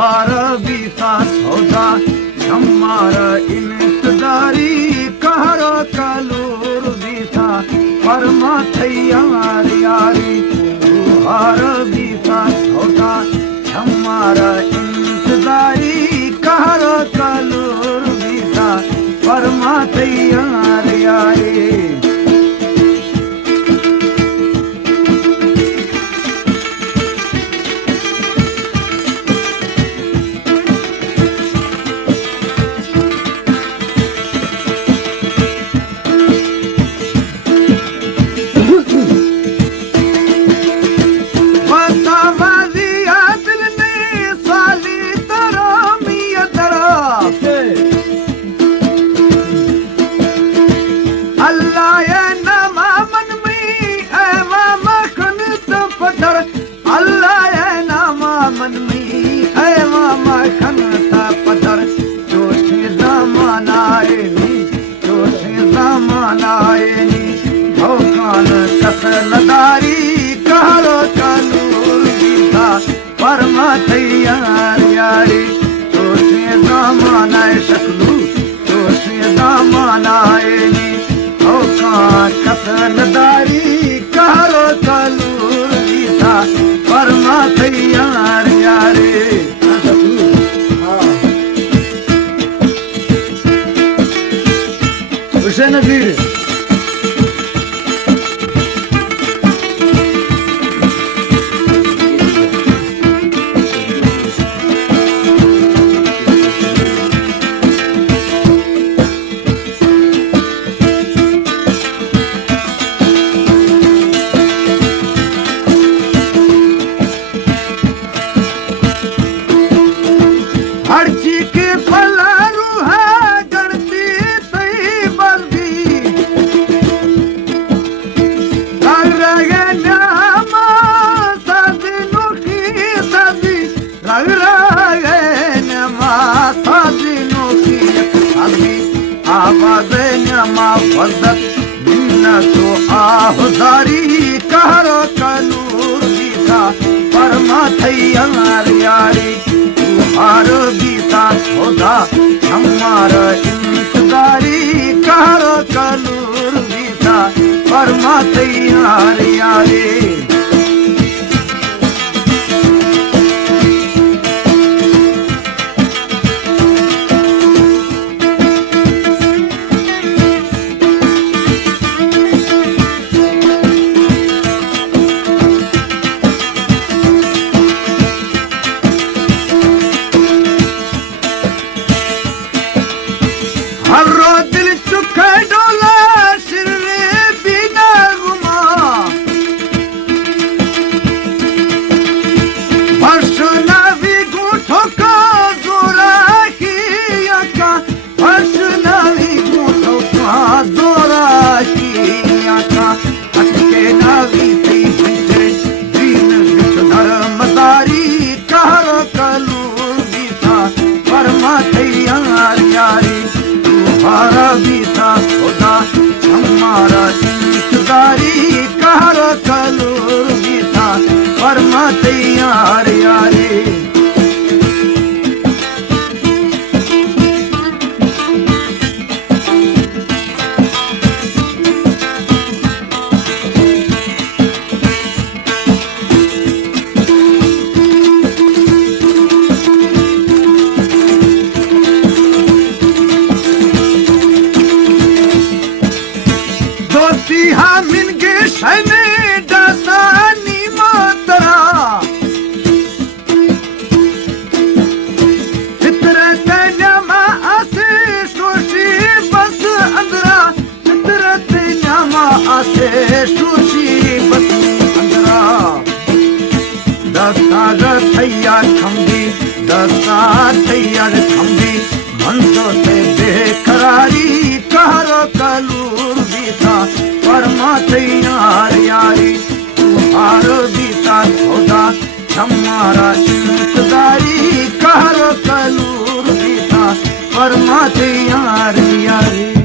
हार बीता सौदा हमार इंतजारी कहर कलूर बीता परमा तैयार यारी हार बीता सौदा हमार इंतजारी कहर कलूर बीता परमा तैयार यारी कसनदारी कहरो कलूर बीता परमा तैयार यारी तोसे जमानाए शकलू तोसे जमानाए नी कसनदारी कहरो कलूर बीता परमा तैयार यारी हुसैन नबीर आहुदारी कहरो कलूर बीता परमा तैयार यारी तुहार बीता सौदा हमार इंतजारी कहरो कलूर बीता परमा तैयार यारी बीता सौदा हमारा इंतजारी कहरो कलूर बीता परमा तैयार यारी तैयार खंबी दस्तार तैयार खंबी मंजो से बेकरारी कहरो कलूर बीता परमा तैयार यारी तुहार बीता सौदा हमारा इंतजारी कहरो कलूर बीता परमा तैयार यारी